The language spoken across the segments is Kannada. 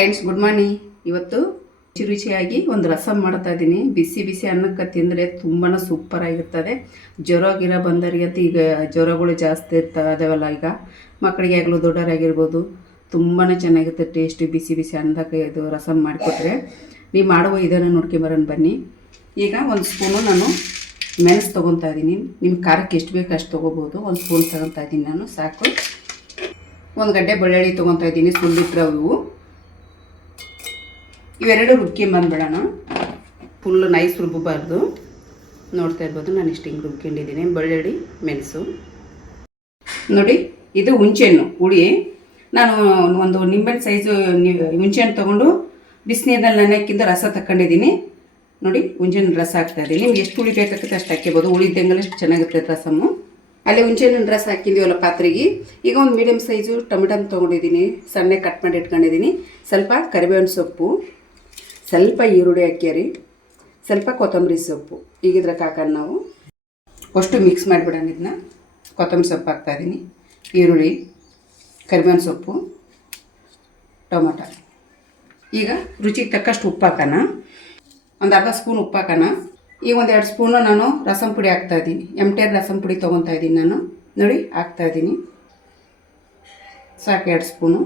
Friends good morning. ಇವತ್ತು ರುಚಿಯಾಗಿ ಒಂದು ರಸಂ ಮಾಡ್ತಾ ಇದ್ದೀನಿ. ಬಿಸಿ ಬಿಸಿ ಅನ್ನಕ್ಕೆ ತಿಂದರೆ ತುಂಬಾ ಸೂಪರ್ ಆಗಿರ್ತದೆ. ಜ್ವರ ಗಿರ ಬಂದವರಿಗಂತ ಈಗ ಜ್ವರಗಳು ಜಾಸ್ತಿ ಇರ್ತಾವಲ್ಲ, ಈಗ ಮಕ್ಕಳಿಗೆ ಆಗಲು ದೊಡ್ಡವರಾಗಿರ್ಬೋದು, ತುಂಬಾ ಚೆನ್ನಾಗಿರುತ್ತೆ ಟೇಸ್ಟ್. ಬಿಸಿ ಬಿಸಿ ಅನ್ನಕ್ಕೆ ಇದು ರಸಂ ಮಾಡಿಕೊಟ್ರೆ ನೀವು ಮಾಡುವ ಇದನ್ನು ನೋಡ್ಕೊಂಬರೋಣ ಬನ್ನಿ. ಈಗ ಒಂದು ಸ್ಪೂನು ನಾನು ಮೆಣಸು ತೊಗೊತಾ ಇದ್ದೀನಿ. ನಿಮ್ಮ ಖಾರಕ್ಕೆ ಎಷ್ಟು ಬೇಕು ಅಷ್ಟು ತೊಗೋಬೋದು. ಒಂದು ಸ್ಪೂನ್ ತೊಗೊತಾ ಇದ್ದೀನಿ ನಾನು, ಸಾಕು. ಒಂದು ಗಡ್ಡೆ ಬೆಳ್ಳುಳ್ಳಿ ತೊಗೊತಾ ಇದ್ದೀನಿ, ಸುಳ್ಳಿಟ್ರೆ ಇವು ಇವೆರಡು ರುಬ್ಕೊಂಬಂದ್ಬಿಡೋಣ. Full nice ರುಬ್ಬಬಾರ್ದು. ನೋಡ್ತಾ ಇರ್ಬೋದು ನಾನು ಇಷ್ಟು ಹಿಂಗೆ ರುಬ್ಕೊಂಡಿದ್ದೀನಿ. ಬೆಳ್ಳುಳ್ಳಿ, ಮೆಣಸು ನೋಡಿ. ಇದು ಹುಂಚೆಹಣ್ಣು ಹುಳಿ. ನಾನು ಒಂದು ನಿಂಬೆಹಣ್ಣು ಸೈಜು ಹುಂಚೆಹಣ್ಣು ತೊಗೊಂಡು ಬಿಸಿನೀರಿನಲ್ಲಿ ನೆನೆಕ್ಕಿಂತ ರಸ ತಗೊಂಡಿದ್ದೀನಿ ನೋಡಿ. ಹುಂಚೆಹಣ್ಣು ರಸ ಹಾಕ್ತಾಯಿದ್ದೀನಿ. ನಿಮ್ಗೆ ಎಷ್ಟು ಹುಳಿ ಬೇಕಾಗುತ್ತೆ ಅಷ್ಟು ಹಾಕ್ಕೋಬೋದು. ಹುಳಿದಂಗೆಲ್ಲ ಚೆನ್ನಾಗಿರ್ತದೆ ರಸಮ್ಮು. ಅಲ್ಲಿ ಹುಂಚೆಹಣ್ಣಿನ ರಸ ಹಾಕಿದ್ದೀವಲ್ಲ ಪಾತ್ರೆಗೆ. ಈಗ ಒಂದು ಮೀಡಿಯಮ್ ಸೈಜು ಟೊಮೆಟೊನ ತೊಗೊಂಡಿದ್ದೀನಿ, ಸಣ್ಣ ಕಟ್ ಮಾಡಿ ಇಟ್ಕೊಂಡಿದ್ದೀನಿ. ಸ್ವಲ್ಪ ಕರಿಬೇವಿನ ಸೊಪ್ಪು, ಸ್ವಲ್ಪ ಈರುಳ್ಳಿ ಹಾಕ್ಯಾರಿ, ಸ್ವಲ್ಪ ಕೊತ್ತಂಬರಿ ಸೊಪ್ಪು. ಈಗ ಇದ್ರಾಗ ಹಾಕೋಣ ನಾವು. ಅಷ್ಟು ಮಿಕ್ಸ್ ಮಾಡಿಬಿಡೋಣ. ಇದನ್ನ ಕೊತ್ತಂಬರಿ ಸೊಪ್ಪು ಹಾಕ್ತಾಯಿದ್ದೀನಿ, ಈರುಳ್ಳಿ, ಕರಿಬೇವಿನ ಸೊಪ್ಪು, ಟೊಮೆಟೊ. ಈಗ ರುಚಿಗೆ ತಕ್ಕಷ್ಟು ಉಪ್ಪು ಹಾಕೋಣ. ಒಂದು ಅರ್ಧ ಸ್ಪೂನ್ ಉಪ್ಪು ಹಾಕೋಣ. ಈಗ ಒಂದು 2 ಸ್ಪೂನು ನಾನು ರಸಂ ಪುಡಿ ಹಾಕ್ತಾಯಿದ್ದೀನಿ. MTR ರಸಂ ಪುಡಿ ತೊಗೊತಾ ಇದ್ದೀನಿ ನಾನು ನೋಡಿ, ಹಾಕ್ತಾಯಿದ್ದೀನಿ. ಸಾಕು 2 ಸ್ಪೂನು.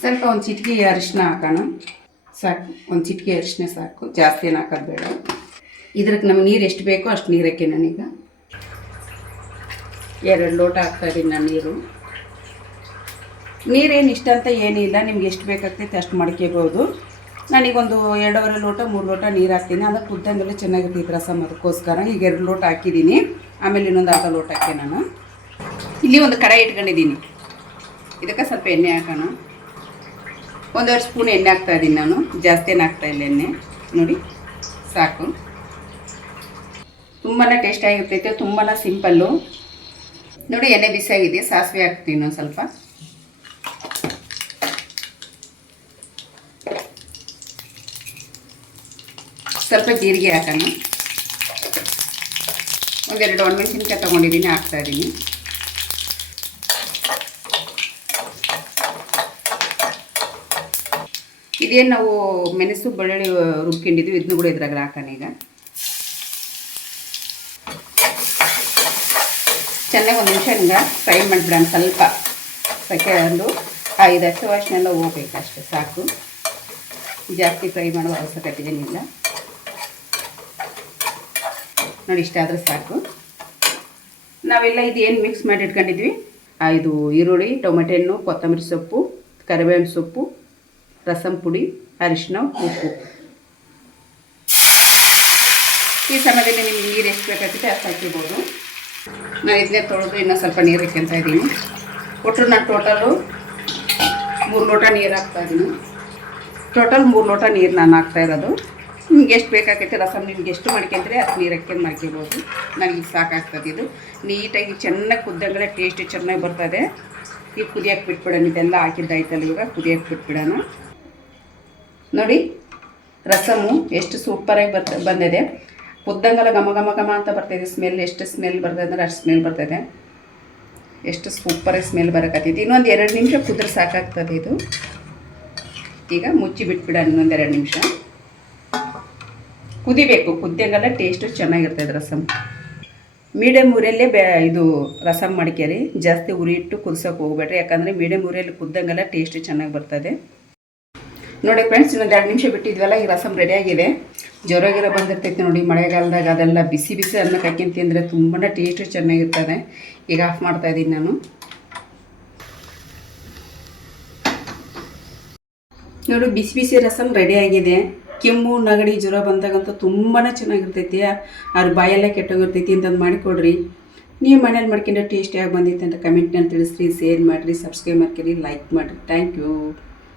ಸ್ವಲ್ಪ ಒಂದು ಚಿಟಿಕೆ ಅರಿಶಿನ ಹಾಕೋಣ, ಸಾಕು. ಒಂದು ಚಿಟಿಕೆ ಅರಿಶಿನ ಸಾಕು, ಜಾಸ್ತಿ ಏನು ಹಾಕೋದು ಬೇಡ. ಇದ್ರಕ್ಕೆ ನಮ್ಗೆ ನೀರು ಎಷ್ಟು ಬೇಕೋ ಅಷ್ಟು ನೀರು ಹಾಕಿ ನಾನೀಗ 2 ಲೋಟ ಹಾಕ್ತಾಯಿದ್ದೀನಿ ನಾನು ನೀರು. ನೀರೇನು ಇಷ್ಟ ಅಂತ ಏನಿಲ್ಲ, ನಿಮ್ಗೆ ಎಷ್ಟು ಬೇಕಾಗ್ತೈತೆ ಅಷ್ಟು ಮಾಡ್ಕೋಬೋದು. ನಾನೀಗೊಂದು 2.5 ಲೋಟ 3 ಲೋಟ ನೀರು ಹಾಕ್ತೀನಿ. ಅದಕ್ಕೆ ಕುದ್ದಂಗೆಲ್ಲ ಚೆನ್ನಾಗಿರ್ತೈತೆ ರಸಮ್, ಅದಕ್ಕೋಸ್ಕರ ಈಗ 2 ಲೋಟ ಹಾಕಿದ್ದೀನಿ. ಆಮೇಲೆ ಇನ್ನೊಂದು ಅರ್ಧ ಲೋಟ ಹಾಕಿ ನಾನು ಇಲ್ಲಿ ಒಂದು ಕಡಾಯಿ ಇಟ್ಕೊಂಡಿದ್ದೀನಿ. ಇದಕ್ಕೆ ಸ್ವಲ್ಪ ಎಣ್ಣೆ ಹಾಕೋಣ. 1.5 ಸ್ಪೂನ್ ಎಣ್ಣೆ ಹಾಕ್ತಾಯಿದ್ದೀನಿ ನಾನು, ಜಾಸ್ತಿ ಏನು ಹಾಕ್ತಾಯಿಲ್ಲ ಎಣ್ಣೆ ನೋಡಿ, ಸಾಕು. ತುಂಬಾ ಟೇಸ್ಟಾಗಿರ್ತೈತೆ, ತುಂಬಾ ಸಿಂಪಲ್ಲು ನೋಡಿ. ಎಣ್ಣೆ ಬಿಸಿಯಾಗಿದೆ, ಸಾಸಿವೆ ಹಾಕ್ತೀನಿ ಒಂದು ಸ್ವಲ್ಪ. ಸ್ವಲ್ಪ ಜೀರಿಗೆ ಹಾಕೋಣ. ಒಂದೆರಡು ಒಣಮೆಣಸಿನ್ಕಾಯಿ ತೊಗೊಂಡಿದ್ದೀನಿ, ಹಾಕ್ತಾಯಿದ್ದೀನಿ. ಇದೇನು ನಾವು ಮೆಣಸು ಬೆಳ್ಳುಳ್ಳಿ ರುಬ್ಕೊಂಡಿದ್ವಿ, ಇದನ್ನು ಕೂಡ ಇದ್ರಾಗ ಹಾಕೋಣ. ಈಗ ಚೆನ್ನಾಗಿ ಒಂದು ನಿಮಿಷ ಹಿಂಗೆ ಫ್ರೈ ಮಾಡಿಬಿಡೋಣ. ಸ್ವಲ್ಪ ಸೆಕೆಂಡು ಇದು ಹಸಿ ವಾಸನೆ ಎಲ್ಲ ಹೋಗ್ಬೇಕು, ಅಷ್ಟೇ ಸಾಕು. ಜಾಸ್ತಿ ಫ್ರೈ ಮಾಡುವ ಅವಶ್ಯಕತೆ ಏನಿಲ್ಲ ನೋಡಿ, ಇಷ್ಟ ಆದರೆ ಸಾಕು. ನಾವೆಲ್ಲ ಇದು ಏನು ಮಿಕ್ಸ್ ಮಾಡಿ ಇಟ್ಕೊಂಡಿದ್ವಿ, ಇದು ಈರುಳ್ಳಿ, ಟೊಮೆಟೊ ಹಣ್ಣು, ಕೊತ್ತಂಬರಿ ಸೊಪ್ಪು, ಕರಿಬೇವಿನ ಸೊಪ್ಪು, ರಸಂ ಪುಡಿ, ಅರಿಶಿನ, ಉಪ್ಪು. ಈ ಸಮಯದಲ್ಲಿ ನಿಮ್ಗೆ ನೀರು ಎಷ್ಟು ಬೇಕಾಗುತ್ತೆ ಅಷ್ಟು ಹಾಕಿರ್ಬೋದು. ನಾನು ಇದನ್ನೇ ತೊಳೆದು ಇನ್ನೂ ಸ್ವಲ್ಪ ನೀರು ಹಾಕ್ಕೊಂತ ಇದ್ದೀನಿ. ಒಟ್ಟು ನಾನು ಟೋಟಲು 3 ಲೋಟ ನೀರು ಹಾಕ್ತಾಯಿದ್ದೀನಿ. ಟೋಟಲ್ 3 ಲೋಟ ನೀರು ನಾನು ಹಾಕ್ತಾಯಿರೋದು. ನಿಮ್ಗೆ ಎಷ್ಟು ಬೇಕಾಗೈತೆ ರಸಮ್, ನಿಮ್ಗೆ ಎಷ್ಟು ಮಾಡ್ಕೊಂಡ್ರೆ ಅಷ್ಟು ನೀರು ಹಾಕ್ಕೊಂಡು ಮಾಡ್ಕೊಬೋದು. ನನಗೆ ಸಾಕಾಗ್ತದೆ. ಇದು ನೀಟಾಗಿ ಚೆನ್ನಾಗಿ ಕುದ್ದಂಗೆ ಟೇಸ್ಟ್ ಚೆನ್ನಾಗಿ ಬರ್ತದೆ. ಈಗ ಕುದಿಯೋಕೆ ಬಿಟ್ಬಿಡೋಣ. ಇದೆಲ್ಲ ಹಾಕಿದ್ದಾಯ್ತಲ್ಲ, ಇವಾಗ ಕುದಿಯೋಕೆ ಬಿಟ್ಬಿಡೋಣ. ನೋಡಿ ರಸಮು ಎಷ್ಟು ಸೂಪರಾಗಿ ಬಂದಿದೆ. ಕುದ್ದಂಗೆಲ್ಲ ಘಮ ಘಮ ಘಮ ಅಂತ ಬರ್ತಾಯಿದೆ. ಸ್ಮೆಲ್ ಎಷ್ಟು ಸ್ಮೆಲ್ ಬರ್ತದೆ ಅಂದರೆ ಅಷ್ಟು ಸ್ಮೆಲ್ ಬರ್ತದೆ. ಎಷ್ಟು ಸೂಪರಾಗಿ ಸ್ಮೆಲ್ ಬರೋಕತ್ತೈತಿ. ಇನ್ನೊಂದು 2 ನಿಮಿಷ ಕುದ್ರೆ ಸಾಕಾಗ್ತದೆ ಇದು. ಈಗ ಮುಚ್ಚಿ ಬಿಟ್ಬಿಡೋಣ ಇನ್ನೊಂದು 2 ನಿಮಿಷ. ಕುದಿಬೇಕು, ಕುದ್ದಂಗೆಲ್ಲ ಟೇಸ್ಟು ಚೆನ್ನಾಗಿರ್ತದೆ ರಸಮ್. ಮೀಡಿಯಮ್ ಉರಿಯಲ್ಲೇ ಇದು ರಸಮ್ ಮಾಡ್ಕ್ಯಾರಿ, ಜಾಸ್ತಿ ಉರಿ ಇಟ್ಟು ಕುದಿಸೋಕೆ ಹೋಗ್ಬೇಡ್ರಿ. ಯಾಕಂದರೆ ಮೀಡಿಯಮ್ ಉರಿಯಲ್ಲಿ ಕುದ್ದಂಗೆಲ್ಲ ಟೇಸ್ಟ್ ಚೆನ್ನಾಗಿ ಬರ್ತದೆ ನೋಡಿ. ಫ್ರೆಂಡ್ಸ್, ಇನ್ನೊಂದು 2 ನಿಮಿಷ ಬಿಟ್ಟಿದ್ವಲ್ಲ, ಈ ರಸಮ್ ರೆಡಿಯಾಗಿದೆ. ಜ್ವರ ಗಿರ ಬಂದಿರ್ತೈತೆ ನೋಡಿ ಮಳೆಗಾಲದಾಗ, ಅದೆಲ್ಲ ಬಿಸಿ ಬಿಸಿ ಅನ್ನಕ್ಕೆ ಹಾಕ್ಕೊಂಡು ತಿಂದರೆ ತುಂಬಾ ಟೇಸ್ಟು ಚೆನ್ನಾಗಿರ್ತದೆ. ಈಗ ಆಫ್ ಮಾಡ್ತಾಯಿದ್ದೀನಿ ನಾನು ನೋಡಿ. ಬಿಸಿ ಬಿಸಿ ರಸಮ್ ರೆಡಿಯಾಗಿದೆ. ಕೆಮ್ಮು, ನೆಗಡಿ, ಜ್ವರ ಬಂದಾಗಂತೂ ತುಂಬಾ ಚೆನ್ನಾಗಿರ್ತೈತಿ. ಅವ್ರ ಬಾಯೆಲ್ಲ ಕೆಟ್ಟೋಗಿರ್ತೈತಿ ಅಂತಂದು ಮಾಡಿಕೊಡ್ರಿ. ನೀವು ಮನೇಲಿ ಮಾಡ್ಕೊಂಡ್ರೆ ಟೇಸ್ಟಿಯಾಗಿ ಬಂದಿತ್ತು ಅಂತ ಕಮೆಂಟ್ನಲ್ಲಿ ತಿಳಿಸ್ರಿ, ಶೇರ್ ಮಾಡಿರಿ, ಸಬ್ಸ್ಕ್ರೈಬ್ ಮಾಡ್ಕೊರಿ, ಲೈಕ್ ಮಾಡಿರಿ. Thank you.